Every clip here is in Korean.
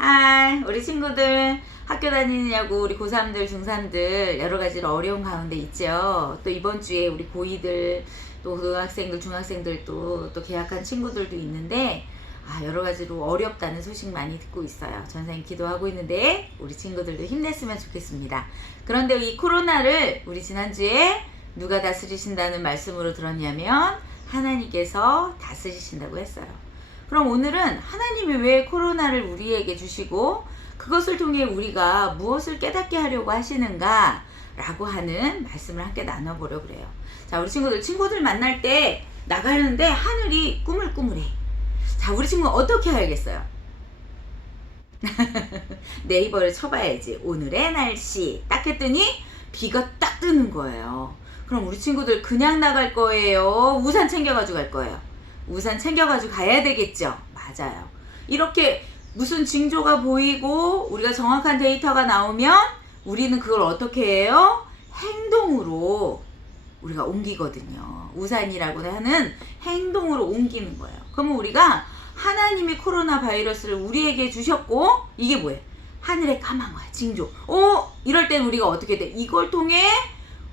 하이, 우리 친구들 학교 다니느냐고 우리 고3들, 중3들 여러 가지로 어려운 가운데 있죠. 또 이번 주에 우리 고2들, 또 고등학생들, 중학생들 또 개학한 친구들도 있는데 여러 가지로 어렵다는 소식 많이 듣고 있어요. 전사님 기도하고 있는데 우리 친구들도 힘냈으면 좋겠습니다. 그런데 이 코로나를 우리 지난주에 누가 다스리신다는 말씀으로 들었냐면 하나님께서 다스리신다고 했어요. 그럼 오늘은 하나님이 왜 코로나를 우리에게 주시고 그것을 통해 우리가 무엇을 깨닫게 하려고 하시는가 라고 하는 말씀을 함께 나눠보려고 그래요. 자, 우리 친구들 만날 때 나가는데 하늘이 꾸물꾸물해. 자, 우리 친구 어떻게 알겠어요? 네이버를 쳐봐야지. 오늘의 날씨 딱 했더니 비가 딱 뜨는 거예요. 그럼 우리 친구들 그냥 나갈 거예요? 우산 챙겨가지고 갈 거예요? 우산 챙겨가지고 가야 되겠죠? 맞아요. 이렇게 무슨 징조가 보이고 우리가 정확한 데이터가 나오면 우리는 그걸 어떻게 해요? 행동으로 우리가 옮기거든요. 우산이라고 하는 행동으로 옮기는 거예요. 그러면 우리가 하나님이 코로나 바이러스를 우리에게 주셨고 이게 뭐예요? 하늘에 까만 거야. 징조. 이럴 땐 우리가 어떻게 돼? 이걸 통해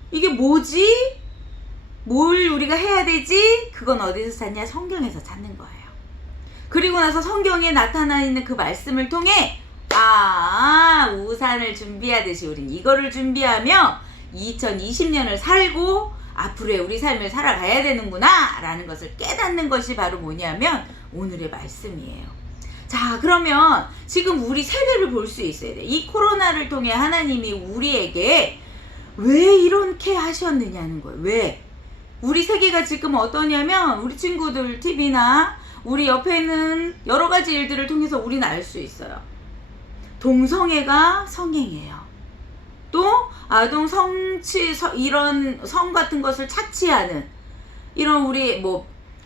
이게 뭐지? 뭘 우리가 해야 되지? 그건 어디서 찾냐? 성경에서 찾는 거예요. 그리고 나서 성경에 나타나 있는 그 말씀을 통해 우산을 준비하듯이 우린 이거를 준비하며 2020년을 살고 앞으로의 우리 삶을 살아가야 되는구나 라는 것을 깨닫는 것이 바로 뭐냐면 오늘의 말씀이에요. 자, 그러면 지금 우리 세대를 볼 수 있어야 돼. 이 코로나를 통해 하나님이 우리에게 왜 이렇게 하셨느냐는 거예요. 왜? 우리 세계가 지금 어떠냐면 우리 친구들 TV나 우리 옆에 있는 여러 가지 일들을 통해서 우리는 알 수 있어요. 동성애가 성행해요. 또 아동 성취 이런 성 같은 것을 착취하는 이런 우리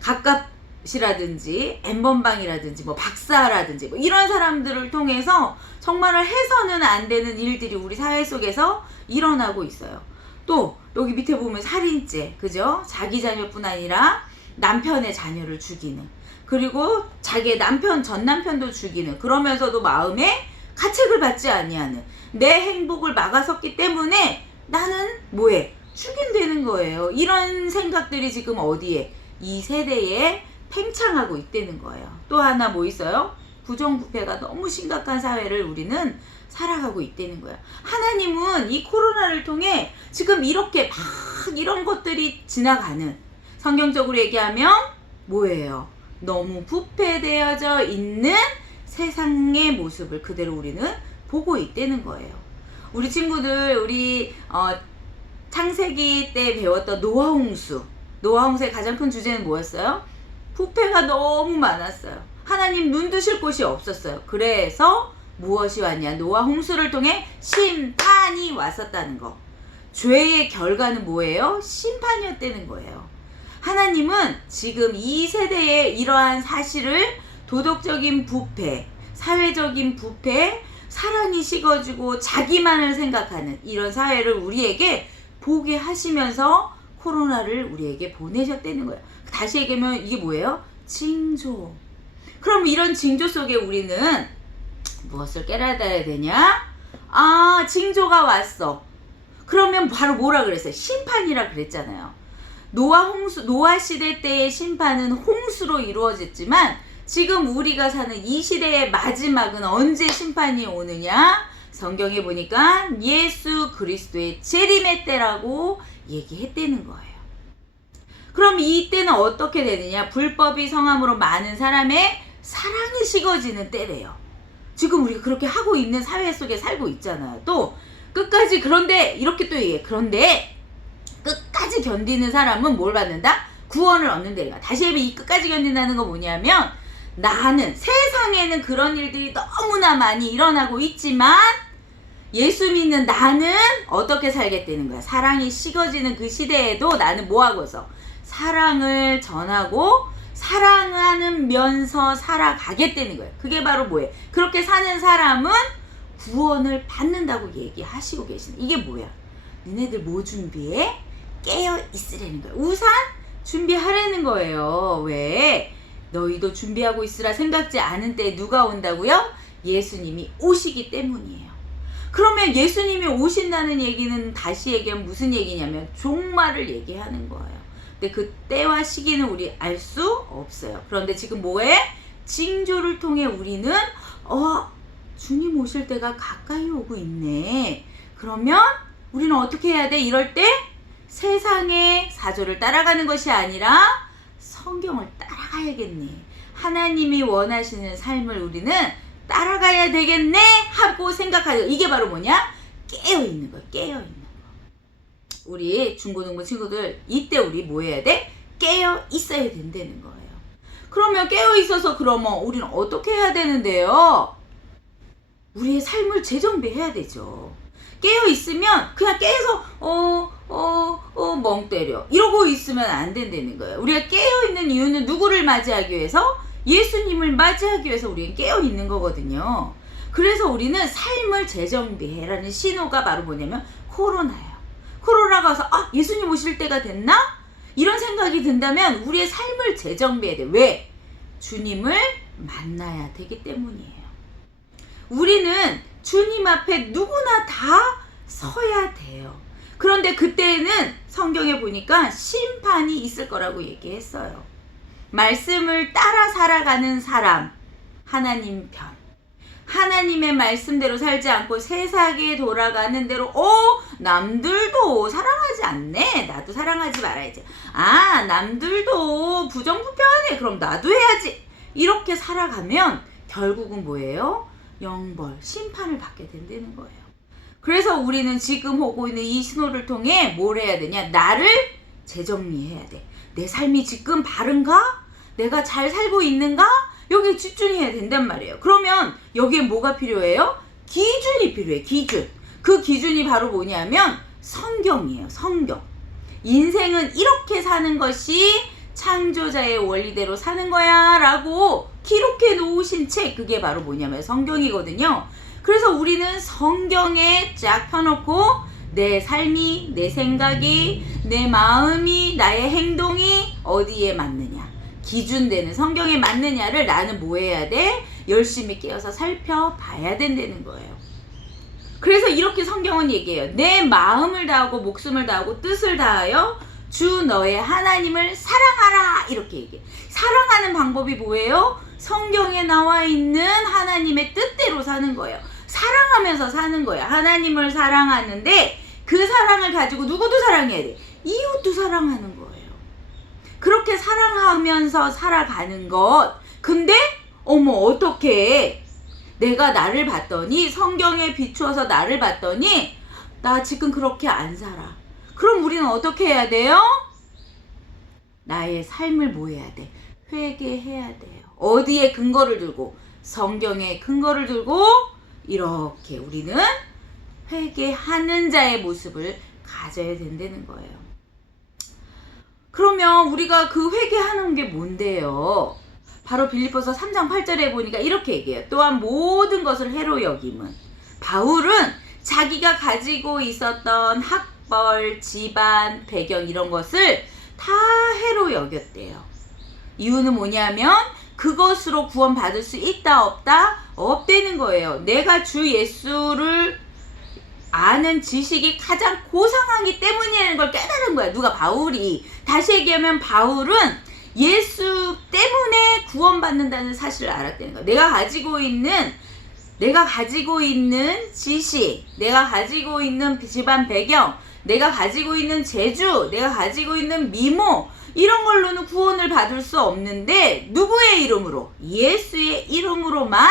갑갑이라든지 엠번방이라든지 박사라든지 이런 사람들을 통해서 정말 해서는 안 되는 일들이 우리 사회 속에서 일어나고 있어요. 또 여기 밑에 보면 살인죄, 그죠? 자기 자녀뿐 아니라 남편의 자녀를 죽이는, 그리고 자기의 전 남편도 죽이는, 그러면서도 마음에 가책을 받지 아니하는, 내 행복을 막아섰기 때문에 나는 뭐해? 죽인다는 거예요. 이런 생각들이 지금 어디에? 이 세대에 팽창하고 있다는 거예요. 또 하나 뭐 있어요? 부정부패가 너무 심각한 사회를 우리는 살아가고 있다는 거야. 하나님은 이 코로나를 통해 지금 이렇게 막 이런 것들이 지나가는, 성경적으로 얘기하면 뭐예요? 너무 부패되어져 있는 세상의 모습을 그대로 우리는 보고 있다는 거예요. 우리 친구들 우리 창세기 때 배웠던 노아홍수의 가장 큰 주제는 뭐였어요? 부패가 너무 많았어요. 하나님 눈 드실 곳이 없었어요. 그래서 무엇이 왔냐? 노아 홍수를 통해 심판이 왔었다는 거. 죄의 결과는 뭐예요? 심판이었다는 거예요. 하나님은 지금 이 세대에 이러한 사실을 도덕적인 부패, 사회적인 부패, 사랑이 식어지고 자기만을 생각하는 이런 사회를 우리에게 보게 하시면서 코로나를 우리에게 보내셨다는 거예요. 다시 얘기하면 이게 뭐예요? 징조. 그럼 이런 징조 속에 우리는 무엇을 깨달아야 되냐? 징조가 왔어. 그러면 바로 뭐라 그랬어요? 심판이라 그랬잖아요. 노아 시대 때의 심판은 홍수로 이루어졌지만 지금 우리가 사는 이 시대의 마지막은 언제 심판이 오느냐? 성경에 보니까 예수 그리스도의 재림의 때라고 얘기했다는 거예요. 그럼 이때는 어떻게 되느냐? 불법이 성함으로 많은 사람의 사랑이 식어지는 때래요. 지금 우리가 그렇게 하고 있는 사회 속에 살고 있잖아요. 또 끝까지 그런데 이렇게 또 얘기해. 그런데 끝까지 견디는 사람은 뭘 받는다? 구원을 얻는다. 다시 해보면 이 끝까지 견딘다는 거 뭐냐면 나는 세상에는 그런 일들이 너무나 많이 일어나고 있지만 예수 믿는 나는 어떻게 살겠다는 거야? 사랑이 식어지는 그 시대에도 나는 뭐하고서? 사랑을 전하고 사랑하면서 살아가겠다는 거예요. 그게 바로 뭐예요? 그렇게 사는 사람은 구원을 받는다고 얘기하시고 계시는. 이게 뭐야? 니네들 뭐 준비해? 깨어 있으라는 거예요. 우산 준비하라는 거예요. 왜? 너희도 준비하고 있으라 생각지 않은 때에 누가 온다고요? 예수님이 오시기 때문이에요. 그러면 예수님이 오신다는 얘기는 다시 얘기하면 무슨 얘기냐면 종말을 얘기하는 거예요. 근데 그 때와 시기는 우리 알 수 없어요. 그런데 지금 뭐해? 징조를 통해 우리는 주님 오실 때가 가까이 오고 있네. 그러면 우리는 어떻게 해야 돼? 이럴 때 세상의 사조를 따라가는 것이 아니라 성경을 따라가야겠네. 하나님이 원하시는 삶을 우리는 따라가야 되겠네 하고 생각하죠. 이게 바로 뭐냐? 깨어있는 거예요. 깨어있는 거. 우리 중고등부 친구들 이때 우리 뭐 해야 돼? 깨어 있어야 된다는 거예요. 그러면 깨어 있어서 그러면 우리는 어떻게 해야 되는데요? 우리의 삶을 재정비해야 되죠. 깨어 있으면 그냥 깨서 멍 때려 이러고 있으면 안 된다는 거예요. 우리가 깨어 있는 이유는 누구를 맞이하기 위해서? 예수님을 맞이하기 위해서 우리는 깨어 있는 거거든요. 그래서 우리는 삶을 재정비해라는 신호가 바로 뭐냐면 코로나예요. 코로나가 와서 예수님 오실 때가 됐나? 이런 생각이 든다면 우리의 삶을 재정비해야 돼. 왜? 주님을 만나야 되기 때문이에요. 우리는 주님 앞에 누구나 다 서야 돼요. 그런데 그때는 성경에 보니까 심판이 있을 거라고 얘기했어요. 말씀을 따라 살아가는 사람, 하나님 편. 하나님의 말씀대로 살지 않고 세상에 돌아가는 대로 남들도 사랑하지 않네. 나도 사랑하지 말아야지. 남들도 부정부패하네. 그럼 나도 해야지. 이렇게 살아가면 결국은 뭐예요? 영벌, 심판을 받게 된다는 거예요. 그래서 우리는 지금 오고 있는 이 신호를 통해 뭘 해야 되냐? 나를 재정리해야 돼. 내 삶이 지금 바른가? 내가 잘 살고 있는가? 여기에 집중해야 된단 말이에요. 그러면 여기에 뭐가 필요해요? 기준이 필요해. 기준. 그 기준이 바로 뭐냐면 성경이에요. 성경. 인생은 이렇게 사는 것이 창조자의 원리대로 사는 거야 라고 기록해 놓으신 책, 그게 바로 뭐냐면 성경이거든요. 그래서 우리는 성경에 쫙 펴놓고 내 삶이, 내 생각이, 내 마음이, 나의 행동이 어디에 맞느냐, 기준되는 성경에 맞느냐를 나는 뭐 해야 돼? 열심히 깨어서 살펴봐야 된다는 거예요. 그래서 이렇게 성경은 얘기해요. 내 마음을 다하고 목숨을 다하고 뜻을 다하여 주 너의 하나님을 사랑하라, 이렇게 얘기해. 사랑하는 방법이 뭐예요? 성경에 나와 있는 하나님의 뜻대로 사는 거예요. 사랑하면서 사는 거예요. 하나님을 사랑하는데 그 사랑을 가지고 누구도 사랑해야 돼. 이웃도 사랑하는 거예요. 그렇게 사랑하면서 살아가는 것. 근데 어떻게 내가 나를 봤더니, 성경에 비추어서 나를 봤더니 나 지금 그렇게 안 살아. 그럼 우리는 어떻게 해야 돼요? 나의 삶을 뭐 해야 돼? 회개해야 돼요. 어디에 근거를 들고? 성경에 근거를 들고 이렇게 우리는 회개하는 자의 모습을 가져야 된다는 거예요. 그러면 우리가 그 회개하는 게 뭔데요? 바로 빌립보서 3장 8절에 보니까 이렇게 얘기해요. 또한 모든 것을 해로 여김은, 바울은 자기가 가지고 있었던 학벌, 집안, 배경 이런 것을 다 해로 여겼대요. 이유는 뭐냐면 그것으로 구원받을 수 있다 없다? 없다는 거예요. 내가 주 예수를 아는 지식이 가장 고상하기 때문이라는 걸 깨달은 거야. 누가? 바울이. 다시 얘기하면 바울은 예수 때문에 구원받는다는 사실을 알았다는 거야. 내가 가지고 있는 지식, 내가 가지고 있는 집안 배경, 내가 가지고 있는 재주, 내가 가지고 있는 미모, 이런 걸로는 구원을 받을 수 없는데 누구의 이름으로? 예수의 이름으로만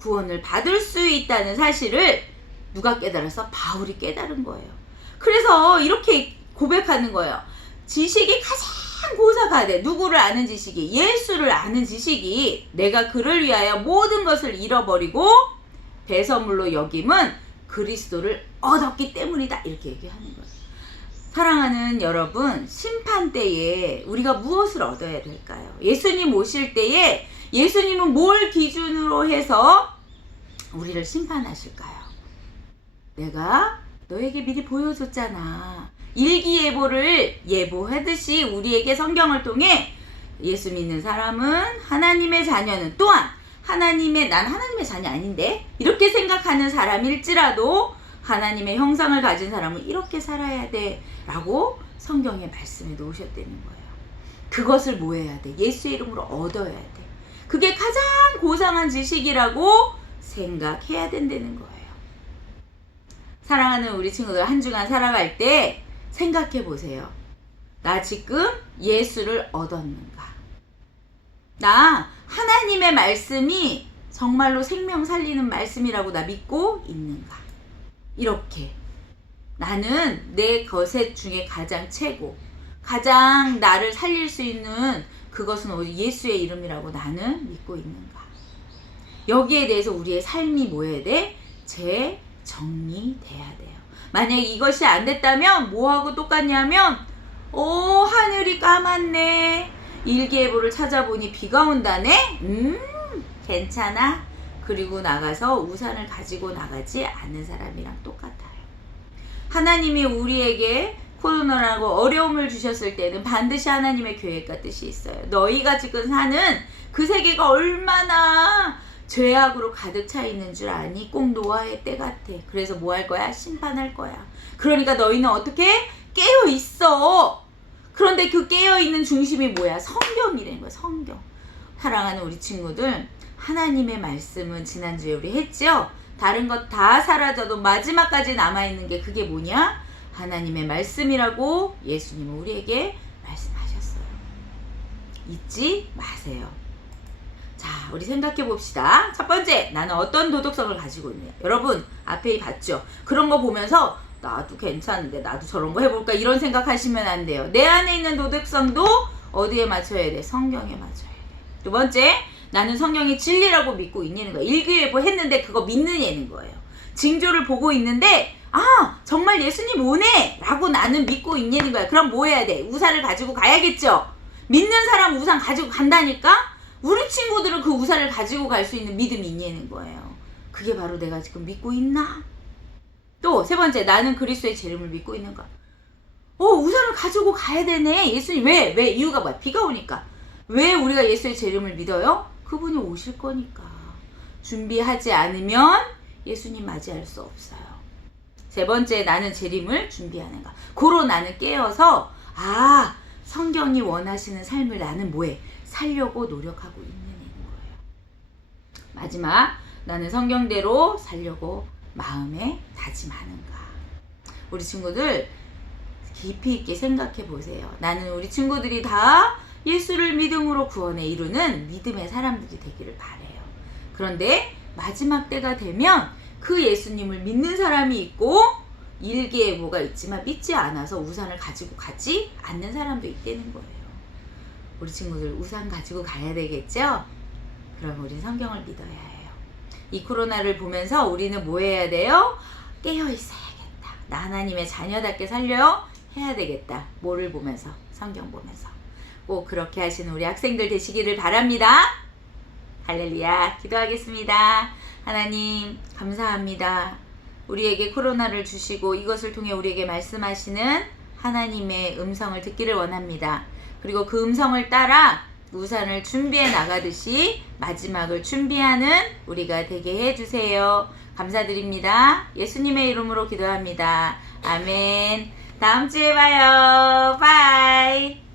구원을 받을 수 있다는 사실을 누가 깨달았어? 바울이 깨달은 거예요. 그래서 이렇게 고백하는 거예요. 지식이 가장 고사가되, 누구를 아는 지식이? 예수를 아는 지식이, 내가 그를 위하여 모든 것을 잃어버리고 배설물로 여김은 그리스도를 얻었기 때문이다, 이렇게 얘기하는 거예요. 사랑하는 여러분, 심판 때에 우리가 무엇을 얻어야 될까요? 예수님 오실 때에 예수님은 뭘 기준으로 해서 우리를 심판하실까요? 내가 너에게 미리 보여줬잖아. 일기예보를 예보하듯이 우리에게 성경을 통해 예수 믿는 사람은, 하나님의 자녀는 또한 난 하나님의 자녀 아닌데? 이렇게 생각하는 사람일지라도 하나님의 형상을 가진 사람은 이렇게 살아야 돼 라고 성경에 말씀해 놓으셨다는 거예요. 그것을 뭐 해야 돼? 예수의 이름으로 얻어야 돼. 그게 가장 고상한 지식이라고 생각해야 된다는 거예요. 사랑하는 우리 친구들, 한 주간 살아갈 때 생각해 보세요. 나 지금 예수를 얻었는가? 나 하나님의 말씀이 정말로 생명 살리는 말씀이라고 나 믿고 있는가? 이렇게 나는 내 것의 중에 가장 최고, 가장 나를 살릴 수 있는 그것은 오직 예수의 이름이라고 나는 믿고 있는가? 여기에 대해서 우리의 삶이 뭐 해야 돼? 재정리돼야 돼요. 만약에 이것이 안 됐다면 뭐하고 똑같냐면 하늘이 까맣네. 일기예보를 찾아보니 비가 온다네? 괜찮아. 그리고 나가서 우산을 가지고 나가지 않는 사람이랑 똑같아요. 하나님이 우리에게 코로나라고 어려움을 주셨을 때는 반드시 하나님의 계획과 뜻이 있어요. 너희가 지금 사는 그 세계가 얼마나 죄악으로 가득 차 있는 줄 아니? 꼭 노아의 때 같아. 그래서 뭐 할 거야? 심판할 거야. 그러니까 너희는 어떻게? 깨어 있어. 그런데 그 깨어 있는 중심이 뭐야? 성경이라는 거야. 성경. 사랑하는 우리 친구들, 하나님의 말씀은 지난주에 우리 했죠? 다른 것 다 사라져도 마지막까지 남아있는 게 그게 뭐냐? 하나님의 말씀이라고 예수님은 우리에게 말씀하셨어요. 잊지 마세요. 자, 우리 생각해 봅시다. 첫 번째, 나는 어떤 도덕성을 가지고 있냐. 여러분, 앞에 봤죠? 그런 거 보면서 나도 괜찮은데 나도 저런 거 해볼까 이런 생각하시면 안 돼요. 내 안에 있는 도덕성도 어디에 맞춰야 돼? 성경에 맞춰야 돼. 두 번째, 나는 성경이 진리라고 믿고 있냐는 거예요. 일기예보 했는데 그거 믿느냐는 거예요. 징조를 보고 있는데 정말 예수님 오네 라고 나는 믿고 있냐는 거야. 그럼 뭐 해야 돼? 우산을 가지고 가야겠죠. 믿는 사람 우산 가지고 간다니까. 우리 친구들은 그 우산을 가지고 갈 수 있는 믿음이 있냐는 거예요. 그게 바로 내가 지금 믿고 있나? 또 세 번째, 나는 그리스도의 재림을 믿고 있는가? 우산을 가지고 가야 되네. 예수님 왜? 이유가 뭐야? 비가 오니까. 왜 우리가 예수의 재림을 믿어요? 그분이 오실 거니까. 준비하지 않으면 예수님 맞이할 수 없어요. 세 번째, 나는 재림을 준비하는가. 고로 나는 깨어서 성경이 원하시는 삶을 나는 뭐해? 살려고 노력하고 있는 거예요. 마지막, 나는 성경대로 살려고 마음에 다짐하는가. 우리 친구들 깊이 있게 생각해 보세요. 나는 우리 친구들이 다 예수를 믿음으로 구원에 이루는 믿음의 사람들이 되기를 바래요. 그런데 마지막 때가 되면 그 예수님을 믿는 사람이 있고 일기예보가 있지만 믿지 않아서 우산을 가지고 가지 않는 사람도 있다는 거예요. 우리 친구들 우산 가지고 가야 되겠죠? 그럼 우린 성경을 믿어야 해요. 이 코로나를 보면서 우리는 뭐 해야 돼요? 깨어 있어야겠다. 나 하나님의 자녀답게 살려요? 해야 되겠다. 뭐를 보면서? 성경 보면서. 꼭 그렇게 하시는 우리 학생들 되시기를 바랍니다. 할렐루야. 기도하겠습니다. 하나님 감사합니다. 우리에게 코로나를 주시고 이것을 통해 우리에게 말씀하시는 하나님의 음성을 듣기를 원합니다. 그리고 그 음성을 따라 우산을 준비해 나가듯이 마지막을 준비하는 우리가 되게 해주세요. 감사드립니다. 예수님의 이름으로 기도합니다. 아멘. 다음 주에 봐요. 바이.